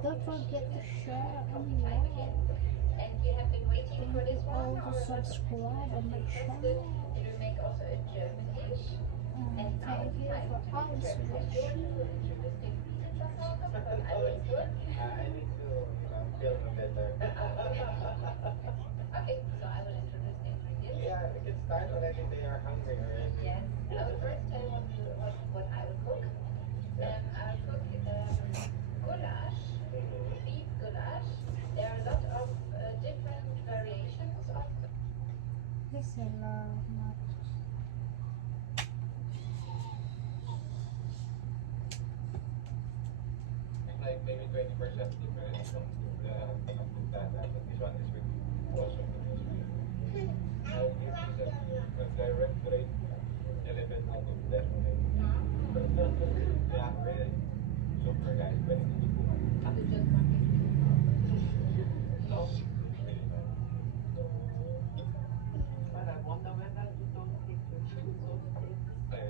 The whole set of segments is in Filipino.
Don't forget to share and like. Thank you all to subscribe on my channel. Thank you for always watching. I need to feel better. Yeah, we can start already. They are hungry already. Salamat. Like maybe 20% difference from that. But this one is really awesome. I'll give this a direct grade 11 out of 10. Yeah, very super guys. Very good. No, really not.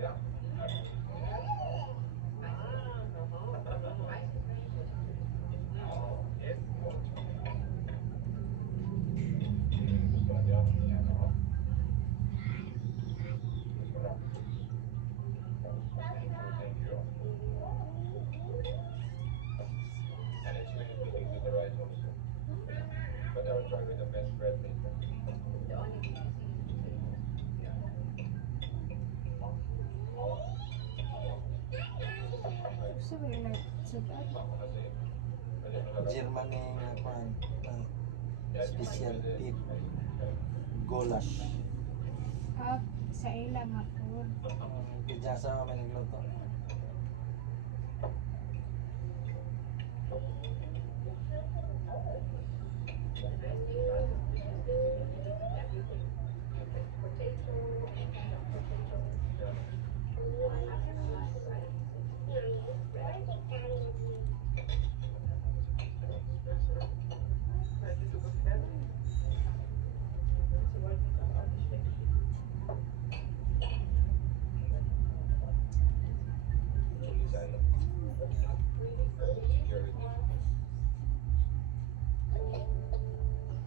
Yeah. Oh, yes. Gusto niyo ni ano? Masarap. Thank you. And it's really fitting to the rice also. But I will try with the best bread later. Gusto mo yung nagsugat? Ako kasi, pwede masarap. German special beef goulash. At sa ilang ako. Kaya sa kami nagluto.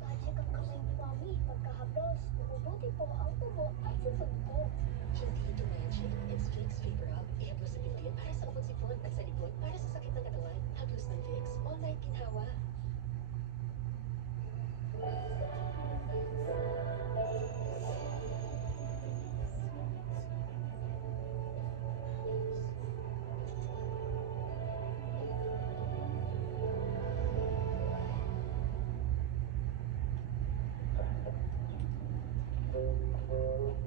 Magic ang kamay ni Mommy pagkahablos. Mabuti po ang tubo at sipon ko. Hindi ito magic. It's Vicks Vapor Rub. Ihaplos sa Pilipinas para sa upot sipon at sa likod para sa sakit ng katawan. Haplos ng Vicks. All night ginhawa.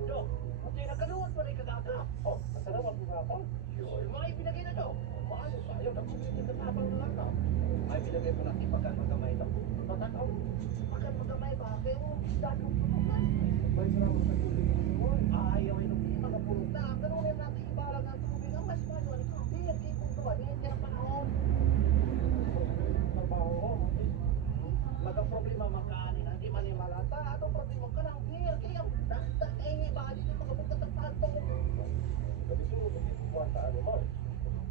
Dok, pati nagkaluan pa rin kagaka. Oh, masalamat mo nga ako. Sure. Mga ibinagay na daw. Paano sa'yo? Nagsisinagkatapang na lang ka. Ay, binagay mo lang ipagan magamay na. Patakaw. Ipagan magamay ba? Kaya mo, dadong tumugan. May salamat sa tubig mo. Ayaw, ay nung hindi magapulog na. Ganun rin natin ibarang ang tubig. Ang mas manual ka. Kaya, kaya kung gawa. Hindi na panahon. Trabaho ko. Magka-problema makaanin. Hindi man yung malata. Atong problema ka lang. Kaya, dahil ay ba din yung mga pagkatagpahan to. Kasi sunod ang kwarta ano mo.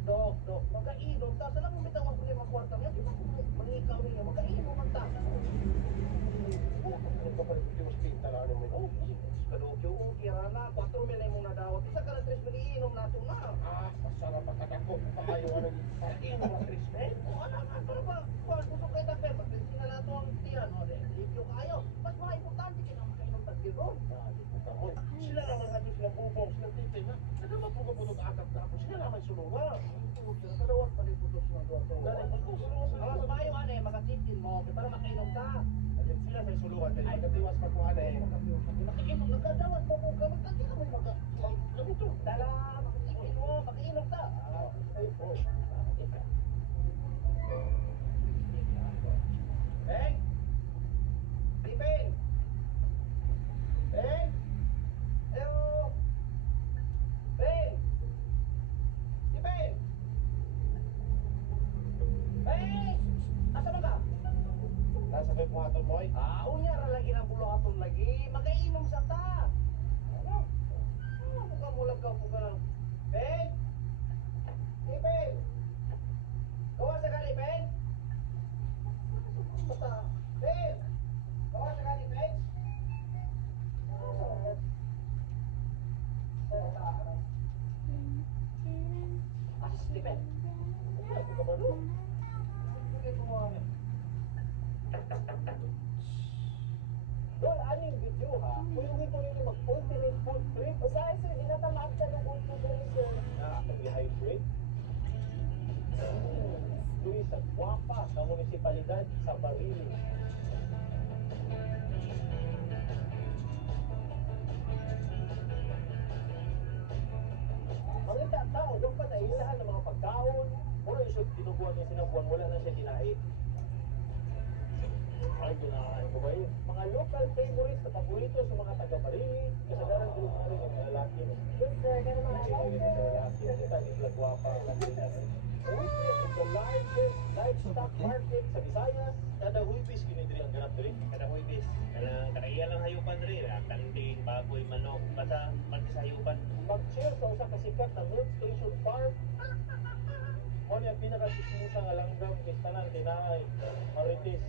Dok, magkainom ta. Saan mo bitang ang problema kwarta niya? Di ba mangikaw niya? Magkainom ang ta. Ano pa pala hindi mo spinta na ano mo? Oh, kadokyo, kira na. 4 mil na yung mga dawat. Isa ka na 3 mil iinom nato na. Ah, masarap ang katakbo. Pakayo ano yung iinom na 3 mil? O ano ba? Kung gusto kayo tape, pagkasin na nato ang tiyan. O, review kayo. Mas mga importante ka na makainom tagbiron. Sila naman natin sila bubong, sila titin na. Ano ba po kaputog agad na ako? Sila naman sulungan. Kadawat pa rin po ito sila doon. Ang sabayo, makatitin mo, para makainom ka. Sila may sulungan, dahil magkatiwas pa po, makainom, nagkadawat mo po ka, magkati ka may magkatiwas. Dala, makatitin mo, makainom ka. Hey! Tipin! Hey! Hello! Hey! Tipin! Hey! Asa ba ka? Nasa may buhaton mo eh? Unya ra lagi na buhaton lagi. Magkainom sa ta. Ano? Buka mo lang ka. Hey! yung video ha. Pwede ko rin mag-ultimate food trip. Usahay sir, di na tamad ka ng ulto diri sir. Na dehydrate. Diri sa Guapa, sa munisipalidad sa Barili. Mga tao, doon pa nailahan ng mga pagkaon. Mula yung siya tinubuan niya sinabuan, wala na siya kinait. Ay, ginahan ko ba yun? Mga local favorites na paborito sa mga taga-Barili. Kasagaran din mga rin yung lalaki. Yes sir, ganun mga Lalaki, kita ni Guapa. Huwipis is the largest livestock market sa Visayas. Kada huwipis, kinidri ang ganap diri. Kada huwibis, nakaiya lang hayupan rin, kanding, baboy, manok, basta magkisa hayupan. Mag-chill sa usa ka sikat na North Station Park. Mo ni ang pinaka-sismusa nga langgam kay tanan kinaay, Marites.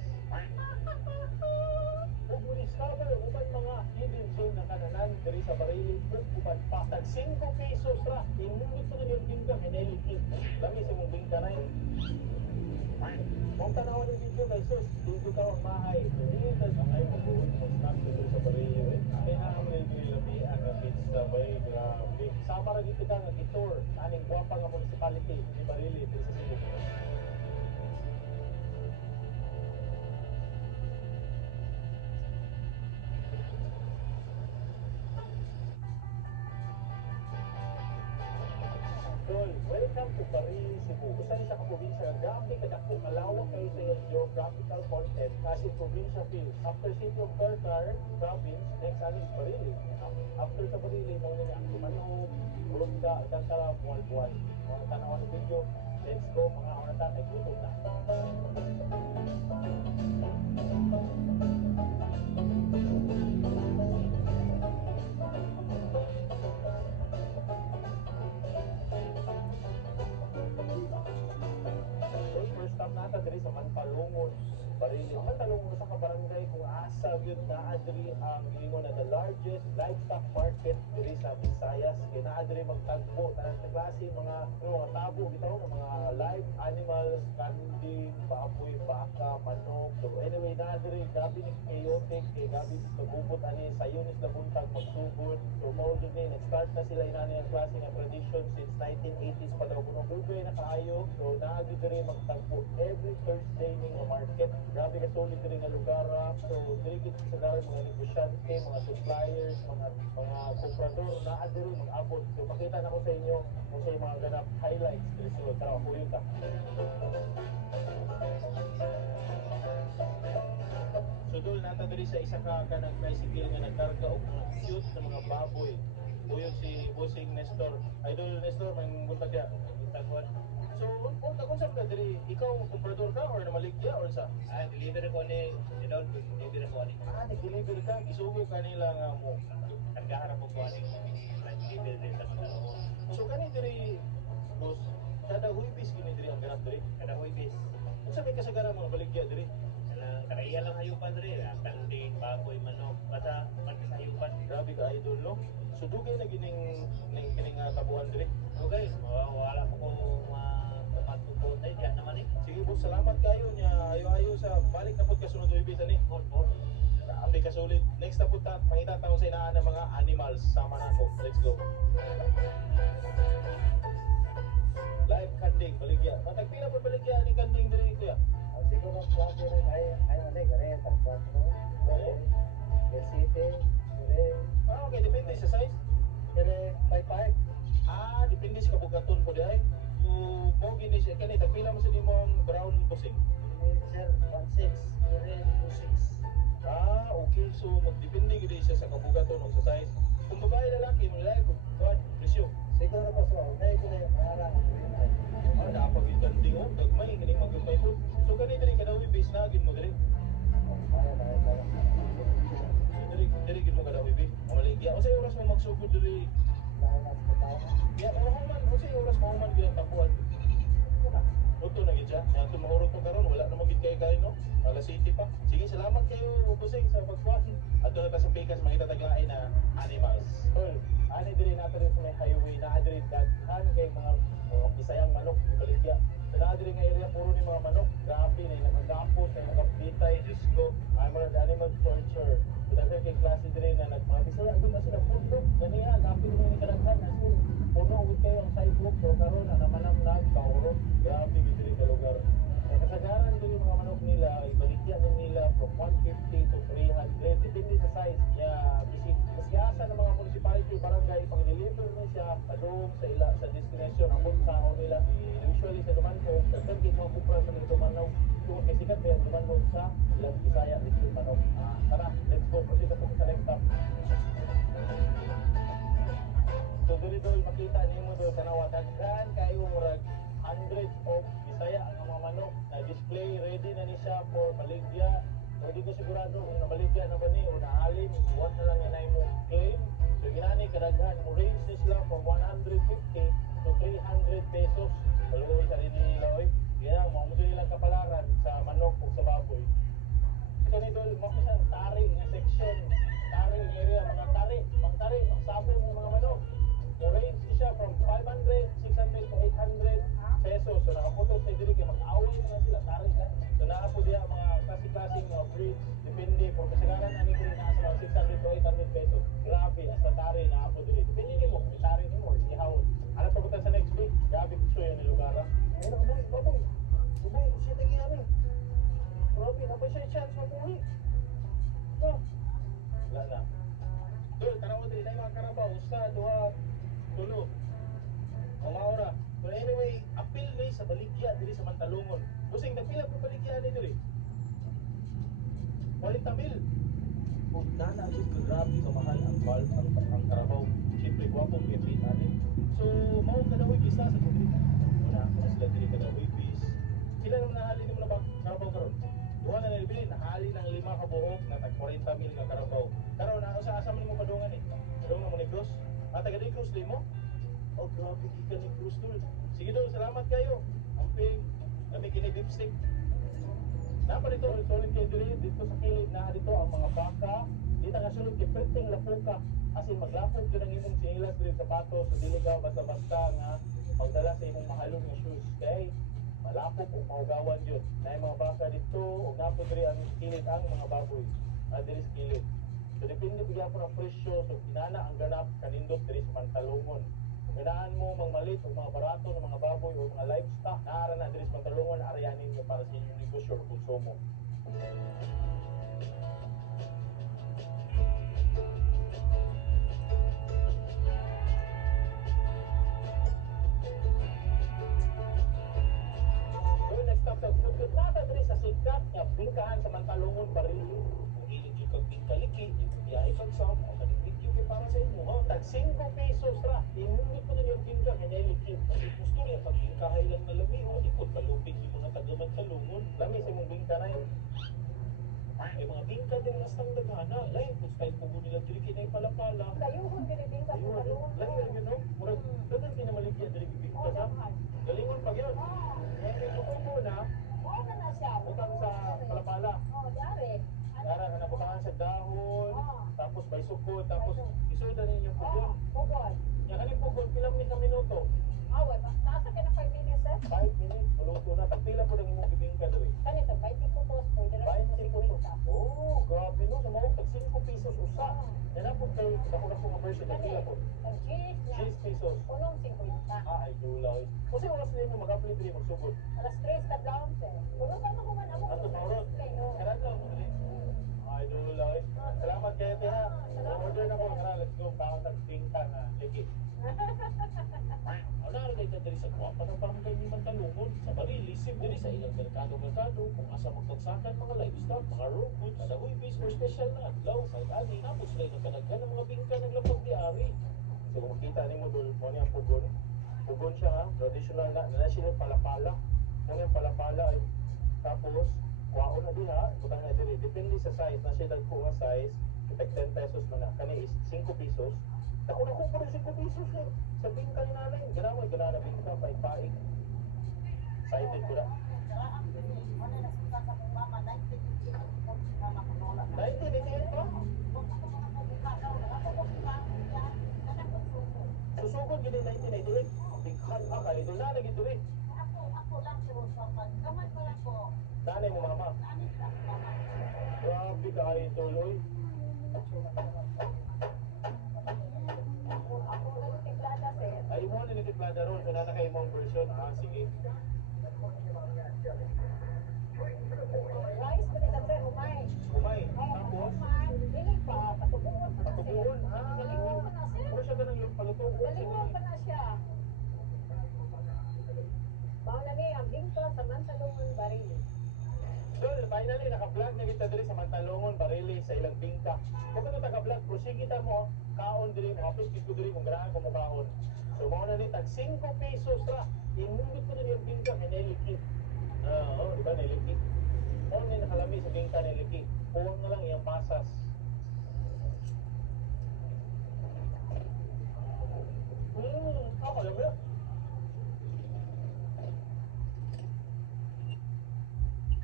Ug discover uban mga hidden zone na kananan diri sa Barili ug uban pa tag 5 pesos ra. Inundot sa yung bingka kinelitid. Lami sa mong bingka na yun. Kung tanaw ng video kay sus, dito ka ang mahay. Dili ta sa ay magbuot mo snap dito sa Barili. Kaya na ang may labian nga pizza bay grabe. Sama ra gid ka nga gitor sa aning Guapa nga municipality ni Barili dito sa Cebu. Tol, welcome to Barili, Cebu. Usa ni sa probinsya nga grabe kadako kalawak kayo sa iyang geographical content as in probinsya feels. After city of Karkar province, next ani is Barili. After sa Barili, mo ni ang Tumanog, Runda, Dantara, Buwan-Buwan. Mga tanawan ng video, let's go mga orata, ay gutom na. First stop nata diri sa Mantalongon, Barili. Mantalongon sa kabarangay kung asa gyud naadri ang giingon na the largest livestock market diri sa Visayas. Kay naadri magtagbo tanan sa klase mga tabo bitaw ng mga live animals, kanding, baboy, baka, manok. So anyway, naadri gabi ni chaotic kay gabi si pagubot ani sayon is na buntag magsugod. So mao jud ni nag-start na sila inani ang klase nga tradition since 1980s pa daw kuno dugay na kaayo. So naadri diri magtagbo every Thursday ning market. Grabe ka solid diri nga lugar. So diri gid sa dalan mga negosyante, mga suppliers, mga komprador na adiri mag-abot. So makita na ko sa inyo kung sa mga ganap highlights diri sa lugar. Tara, kuyo ta. So dul nata diri sa isa ka kanang tricycle nga nagkarga og mga cute na mga baboy. Uyog si Bossing Nestor. Idol Nestor, may buntag siya. Tagwan. So, kung saan ka diri, ikaw komprador ka or namaligya or sa? Deliver ko ni Idol, deliver ko ni. Nag-deliver ka, isugo ka nila nga mo. Nagkaharap ko ni, deliver din sa Mantalongon. So, kani diri, boss, kada huibis kini diri ang ganap diri. Kada huwibis, Kung sa may kasagaran mga baligya diri, nakaiya lang hayupan rin, kanding, baboy, manok, basta magkisa hayupan. grabe ka idol, no? So, dugay na gining kining tabuhan diri. Okay, wala po ko matupotay, diyan naman eh. Sige boss, salamat kayo niya. Ayo-ayo sa balik na po kasunod huibis ani. Grabe ka sulit. Next na po ta, pangita tayo sa inaan ng mga animals. Sama na ako. Let's go. Live kanding, baligya. Matagpila po baligya ni kanding diri ito ya. Siguro klase rin ay gare, tagpatro, gare, desite, gare, Okay, depende sa size. gare, 5-5. Depende sa kabugaton po di ay. So, mo gini siya kani tagpila mo sa imong brown busing. Ini sir, 1-6, gare, 2-6. Okay. So, magdepende gini siya sa kabugaton o sa size. Kung babae lalaki, mo lalaki, kuwan, presyo. Siguro pa so, dahil ko na yung pangarang. Dapat yung kanding o, gagmay, kining magagmay po. So, kani diri kadawi base na agin mo diri. Diri gid mo kadawi base. Maligya. O sa oras mo magsugod diri. Ya, mahuman. O sa oras mahuman gyud ang tapuan. Luto na gid siya. Nga tumahurot mo karon wala namang gid kayo no. Alas City pa. Sige, salamat kayo busing sa pagkuhan. Ato na ta sa pikas makita taglain na animals. Tol, ani diri nato sa may highway na adiri daghan kay mga Bisayang manok di baligya. Sa adiri nga area puro ni mga manok. Grabe na nakagapos na nakapitay Diyos ko. Ay mga animal torture. Daghan kay klase diri na mga Bisaya ang na sila puno. Ganiyan, napil mo ni kadaghan as in. Puno ugit kayo ang sidewalk so karon na namanamnag kaurot. Grabe gid diri ka lugar. Kaya kasagaran diri mga manok nila ibaligya din nila from 150 to 300 depende sa size. Kaya mas gasa ng mga municipality barangay pang deliver na siya padung sa ila sa destination ang puntahan nila. Usually sa Dumanho, daghan kay mga kupra sa Dumanho. Tuwa kay sikat kaya Dumanho sa ilang Bisaya district manok. Tara, let's go proceed na sa next stop. So diri doy makita nimo doy kanawa daghan kayo murag hundreds of Bisaya ang mga manok na display ready na ni siya for baligya. So di ko sigurado kung nabaligya na ba ni o naalin, what na lang yan mo claim. So ginani kadaghan mo range ni sila from 150 to 300 pesos. Kaluoy sa rin nila oy. Kaya mo nilang kapalaran sa manok o sa baboy. Kani dol mo ko sa tari nga section. Tari area mga tari, pangtari, pangsabong ng mga manok. Mo range siya from 500, 600 to 800 pesos. So nakaputos sa diri kay mag-away na sila tari ka. So naapo diya mga klase-klaseng mga breeds depende kung kasagaran ani diri na sa 600 to 800 pesos. Grabe hasta tari naapo diri. Depende nimo, may tari nimo ihawon. Ano pa buta sa next week? Grabe gusto yan ni lugar. Ano boy, baboy. Baboy, siya tagi ani. Grabe, na pa siya chance mabuhi. No. Wala na. Dol, tanaw diri na mga karabaw sa duha tulo. O maura. But anyway, appeal ni sa baligya diri sa Mantalungon. Busing nagpila ko baligya ni diri. 40 mil. Kung nana jud ka grabe ka mahal ang karabaw. Siyempre gwapong kay ani. So, mao ka daw isa sa publiko. Wala ko na sila diri ka daw bis. Pila nang nahali nimo na ba karabaw karon? Duha na nilibili, nahali ng 5 ka buok na tag 40 mil nga karabaw. Karon na sa asa man mo padungan eh. Padungan mo ni Cruz. Taga di Cruz mo? Oh, grabe gikan ni Cruz dul. Sige dul, salamat kayo. Amping, kami kini beef stick. Napa dito, solid kayo dito sa kilid na dito ang mga baka. Dito nga sulod kay perting lapuka. As in, maglapog dyan ang imong sinilas dito sapatos. So, dili ka basta-basta nga pagdala sa imong mahalong nga shoes. Kay, malapog o maugawan yun. Na yung mga baka dito, o napo diri ang kilid ang mga baboy. Diri sa kilid. So, depende bigyan po ng presyo. So, kinana ang ganap kanindot diri sa Mantalungon. Ganaan mo magmalit o mga barato ng mga baboy o mga livestock. Naara na diri sa Mantalungon, arayanin mo para sa inyong negosyo o konsumo. Next stop sa Bukid Nata diri sa sikat nga bingkahan sa Mantalungon Barili. Kung ilig yung kagbingkaliki, yung biyahe pagsam, o kaligligyo kay para sa inyo. Tag 5 pesos ra. Imungit mo din yung bingka, kanya iligid. Kasi gusto rin, pag bingkahay lang na lami, o ikot palupin yung mga taga-Mantalungon. Lami sa imong bingka na yun. Ay mga bingka din ang astang dagana. Lain, kung style po mo nila diri kinay palapala. Dayuhon binibing ka sa talungon. Lain yun, no? Murag, dagan kinamaligyan diri bingka sa. Galingon pag yun. Eh, itutong mo na, Oo na na siya. utang sa palapala. Oo, dari. Dara ka na butangan sa dahon, tapos may sukod, tapos isulda ninyo pugon. Pugod. Yan kaning pugon, pilang ni ka minuto? Away, nasa ka na 5 minutes eh. 5 minutes, maluto na. Pagpila po ng imong bibingka doon. Kanito, 20 putos. Pwede na 20 po to. Oh, grabe no. Sa mga tag 5 pesos usa. Yan na po kayo, dako-dako nga version. Pagpila po. Ang cheese niya. 6 pesos. Punong 50. Ay, dulay. Kasi oras na mo mag-apply diri magsugod. Alas 3 ka down, sir. Punong ka makuman ako. Ato maurot. Karan lang mo dali. Ay, dulay. Salamat kayo, Tiha. Order na ko. Kara, let's go. Baka tag-tingka na. Liki. Ano na rin diri sa kuwapa ng barangay ni Mantalungon sa Barili, sim diri sa ilang merkado kung asa magtagsakan mga livestock, mga raw goods, kada huibis or special na adlaw, kahit ani, tapos sila nagkanaghan ng mga bingka naglapag di ari. So kung makita ni mo doon, mo ang pugon. Pugon siya ha, traditional na siya palapala. Mo yung palapala ay tapos kuwaon na diha, butang na diri. Depende sa size, na siya dagko nga size, tag 10 pesos man na, kani is 5 pesos. Ako na kung 5 pesos eh. Sa bingka ni nanay, ganaway, ganana bingka, paig-paig. Excited ko na. 1988 pa? Susugod gid 1988. Bighan ka idol na lagi diri. Nanay mo mama. Grabe ka idol oy. Ay mo ni tiplada ron so na kay mong version. Ah sige. Kumay. Tapos patubuon. Ano siya ganang yung paluto? So, finally, naka-vlog na kita diri sa Mantalongon, Barili, sa ilang bingka. Kung ito taga-vlog, prosige kita mo, kaon diri, makapit ko diri, kung ganahan ko mo kaon. So, mga na ni, tag 5 pesos ra. Imundot ko diri yung bingka, kay Neliki. Oo, di ba, Neliki? Kung may nakalami sa bingka, Neliki, puwang na lang iyang pasas. Ako alam mo.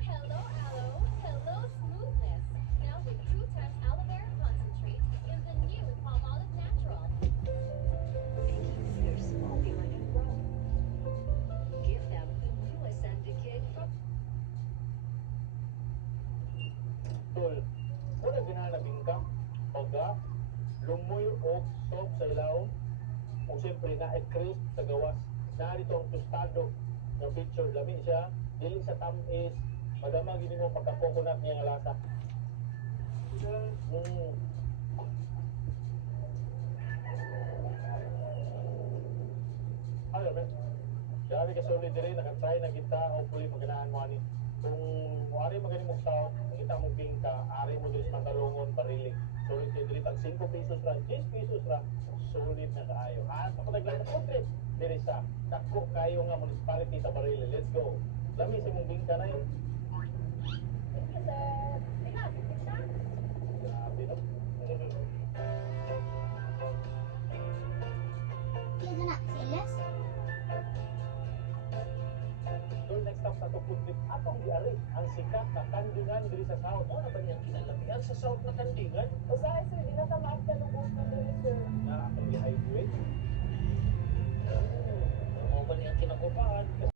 Hello, aloe. Hello, smoothness. Now with True Touch Aloe Vera Concentrate is the new Palmolive Natural. Making their small elegant grow. Give them the newest Decade from Tol, wala ginanabing ka, pagka, lumoy o soap sa ilaw, o siyempre na-crisp sa gawas, na dito ang tostado ng picture, lami siya, dili sa tamis, madama gini mo pagka-coconut niya nga lasa. Alam mo, grabe ka solid din, nakatry na kita, hopefully pagkanaan mo ani. Kung ari magaling mo tao, nakita mo bingka, ari mo diri sa Mantalongon, Barili. Solid kayo diri, tag 5 pesos ra, 10 pesos ra, solid na kaayo. At ako naglang po trip, diri sa dako kayo nga municipality sa Barili. Let's go. Lami sa mong bingka na yun. Grabe no? Kaya na, silas? So next stop sa Tupud Trip, atong diari, ang sikat na kandingan diri sa South. Ano ba niyang kinalabihan sa South na kandingan? Na atong i-hydrate. Ano ba niyang kinakupahan?